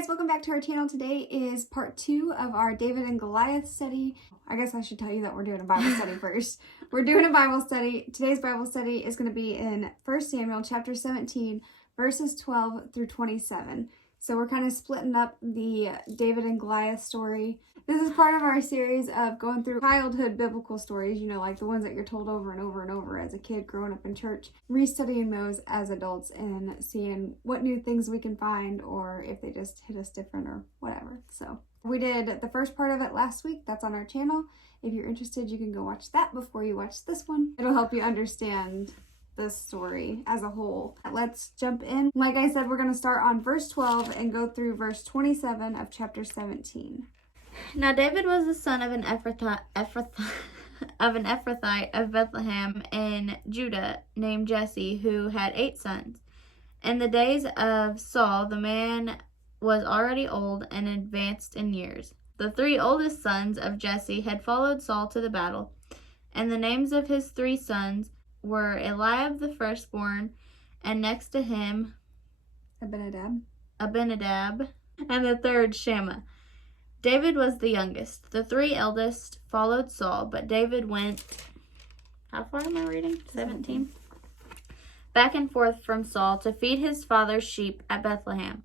guys, welcome back to our channel. Today is part 2 of our David and Goliath study. I guess I should tell you that we're doing a Bible study first. We're doing a Bible study. Today's Bible study is going to be in 1 Samuel chapter 17, verses 12 through 27. So we're kind of splitting up the David and Goliath story. This is part of our series of going through childhood biblical stories, you know, like the ones that you're told over and over and over as a kid growing up in church, restudying those as adults and seeing what new things we can find or if they just hit us different or whatever. So we did the first part of it last week. That's on our channel. If you're interested, you can go watch that before you watch this one. It'll help you understand this story as a whole. Let's jump in. Like I said, we're going to start on verse 12 and go through verse 27 of chapter 17. Now David was the son of an Ephrathite of Bethlehem in Judah, named Jesse, who had 8 sons. In the days of Saul, the man was already old and advanced in years. The 3 oldest sons of Jesse had followed Saul to the battle, and the names of his 3 sons were Eliab the firstborn, and next to him Abinadab, and the third Shammah. David was the youngest. The 3 eldest followed Saul, but David went, how far am I reading? 17? Back and forth from Saul to feed his father's sheep at Bethlehem.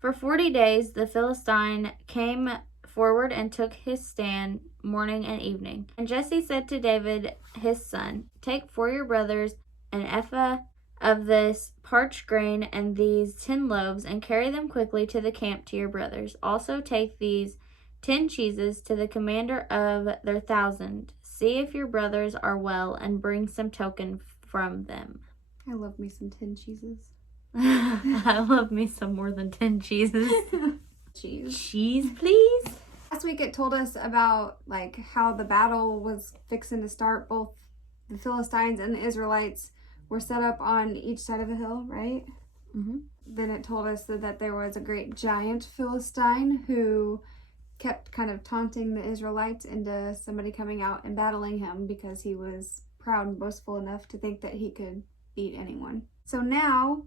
For 40 days the Philistine came forward and took his stand morning and evening. And Jesse said to David his son, "Take for your brothers an ephah of this parched grain and these 10 loaves, and carry them quickly to the camp to your brothers. Also take these 10 cheeses to the commander of their 1,000. See if your brothers are well, and bring some token from them." I love me some 10 cheeses. I love me some more than 10 cheeses. Cheese, please. Last week it told us about like how the battle was fixing to start. Both the Philistines and the Israelites were set up on each side of a hill, right? Mm-hmm. Then it told us that there was a great giant Philistine who kept kind of taunting the Israelites into somebody coming out and battling him because he was proud and boastful enough to think that he could beat anyone. So now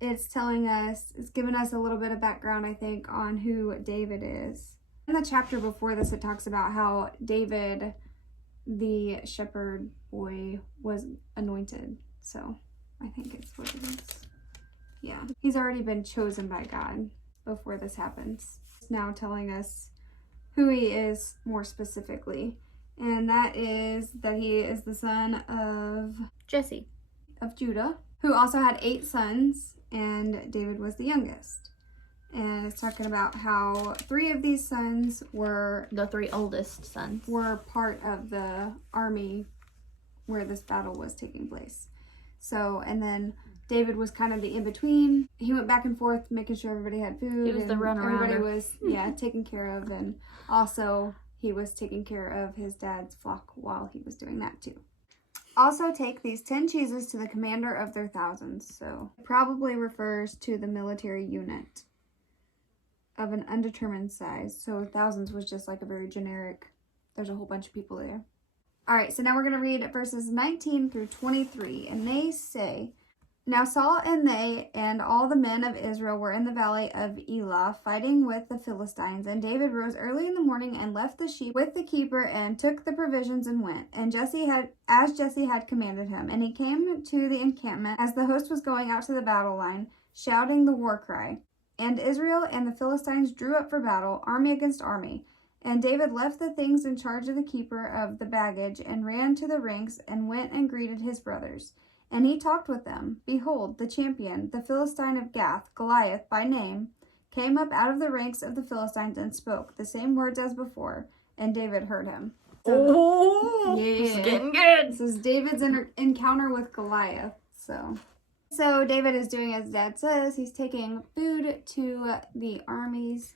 it's telling us, it's given us a little bit of background, I think, on who David is. In the chapter before this, it talks about how David, the shepherd boy, was anointed. So I think it's what it is. Yeah. He's already been chosen by God before this happens. It's now telling us who he is more specifically. And that is that he is the son of Jesse of Judah, who also had 8 sons, and David was the youngest. And it's talking about how 3 of these sons were the 3 oldest sons were part of the army where this battle was taking place. So, and then David was kind of the in-between. He went back and forth making sure everybody had food. He was the runarounder. Everybody was, taken care of. And also, he was taking care of his dad's flock while he was doing that too. Also take these 10 cheeses to the commander of their 1,000s. So, it probably refers to the military unit of an undetermined size. So, 1,000s was just like a very generic, there's a whole bunch of people there. Alright, so now we're going to read verses 19 through 23. And they say, "Now Saul and they and all the men of Israel were in the valley of Elah fighting with the Philistines. And David rose early in the morning and left the sheep with the keeper and took the provisions and went. And Jesse had commanded him. And he came to the encampment as the host was going out to the battle line, shouting the war cry. And Israel and the Philistines drew up for battle, army against army. And David left the things in charge of the keeper of the baggage and ran to the ranks and went and greeted his brothers. And he talked with them. Behold, the champion, the Philistine of Gath, Goliath by name, came up out of the ranks of the Philistines and spoke the same words as before, and David heard him." So, it's getting good. This is David's encounter with Goliath. So David is doing as Dad says. He's taking food to the armies.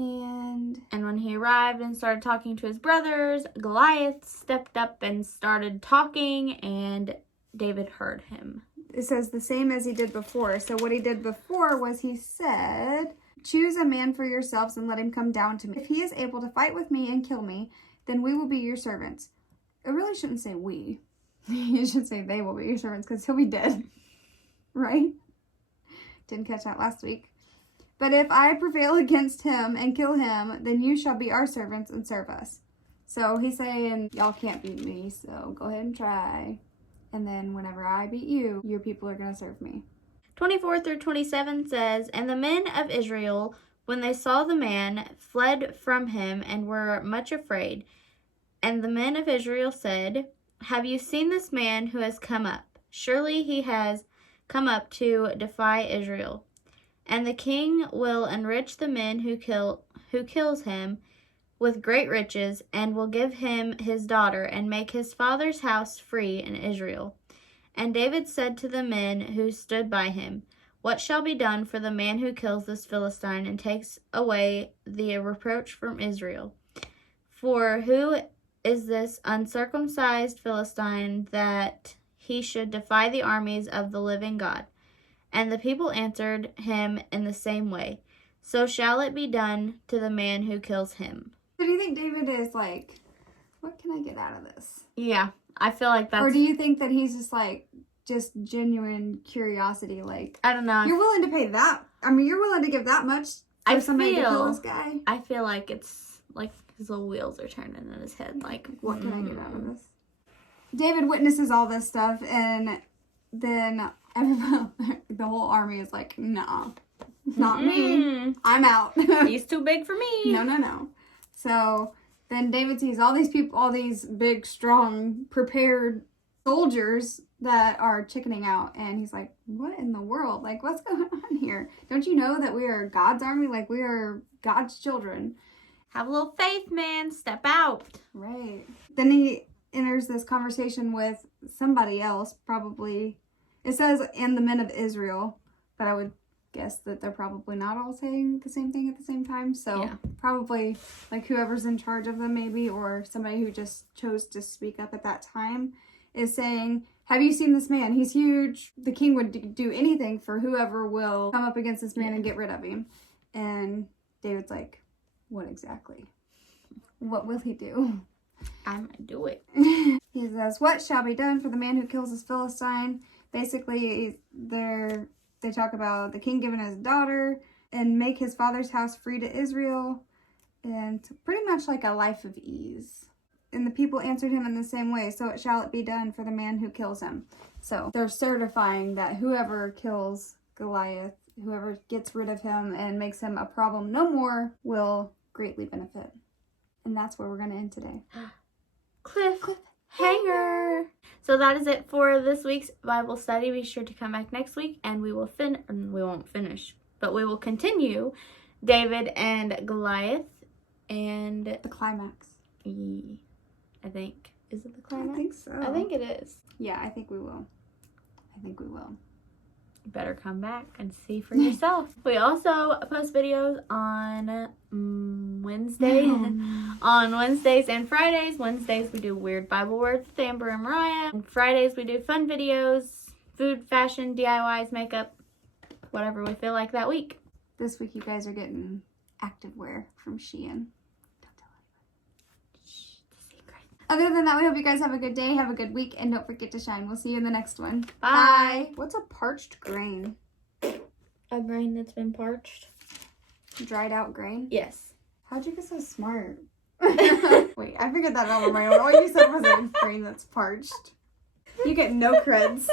And when he arrived and started talking to his brothers, Goliath stepped up and started talking, and David heard him. It says the same as he did before. So what he did before was he said, "Choose a man for yourselves and let him come down to me. If he is able to fight with me and kill me, then we will be your servants." It really shouldn't say we. You should say they will be your servants because he'll be dead. Right? Didn't catch that last week. But if I prevail against him and kill him, then you shall be our servants and serve us. So he's saying, y'all can't beat me, so go ahead and try. And then whenever I beat you, your people are going to serve me. 24 through 27 says, And the men of Israel, when they saw the man, fled from him and were much afraid. And the men of Israel said, Have you seen this man who has come up? Surely he has come up to defy Israel. And the king will enrich the men who kills him with great riches, and will give him his daughter, and make his father's house free in Israel. And David said to the men who stood by him, What shall be done for the man who kills this Philistine and takes away the reproach from Israel? For who is this uncircumcised Philistine that he should defy the armies of the living God? And the people answered him in the same way, So shall it be done to the man who kills him. So do you think David is like, what can I get out of this? Yeah, I feel like that's... Or do you think that he's just genuine curiosity? Like, I don't know. You're willing to pay that? I mean, you're willing to give that much for somebody to kill this guy? I feel like it's like his little wheels are turning in his head. Like, what can I get out of this? David witnesses all this stuff, and then everyone, the whole army is like, nah, not me. I'm out. He's too big for me. No. So then David sees all these people, all these big, strong, prepared soldiers that are chickening out. And he's like, what in the world? Like, what's going on here? Don't you know that we are God's army? Like, we are God's children. Have a little faith, man. Step out. Right. Then he enters this conversation with somebody else, probably. It says, and the men of Israel. But I would guess that they're probably not all saying the same thing at the same time. So yeah. Probably like whoever's in charge of them maybe, or somebody who just chose to speak up at that time is saying, have you seen this man? He's huge. The king would do anything for whoever will come up against this man and get rid of him. And David's like, what exactly? What will he do? I'm gonna do it. He says, what shall be done for the man who kills this Philistine? Basically, they talk about the king giving his daughter and make his father's house free to Israel, and pretty much like a life of ease. And the people answered him in the same way, so it shall it be done for the man who kills him. So they're certifying that whoever kills Goliath, whoever gets rid of him and makes him a problem no more, will greatly benefit. And that's where we're going to end today. Cliffhanger. So that is it for this week's Bible study. Be sure to come back next week, and we won't finish, but we will continue David and Goliath and the climax. I think. Is it the climax? I think so. I think it is. Yeah, I think we will. You better come back and see for yourself. We also post videos on Wednesdays. On Wednesdays and Fridays. Wednesdays we do Weird Bible Words with Amber and Mariah. And Fridays we do fun videos, food, fashion, DIYs, makeup, whatever we feel like that week. This week you guys are getting activewear from Shein. Don't tell anyone. Shh, it's a secret. Other than that, we hope you guys have a good day, have a good week, and don't forget to shine. We'll see you in the next one. Bye. What's a parched grain? A grain that's been parched. Dried out grain? Yes. How'd you get so smart? Wait, I figured that out on my own. All you said was a grain that's parched. You get no creds.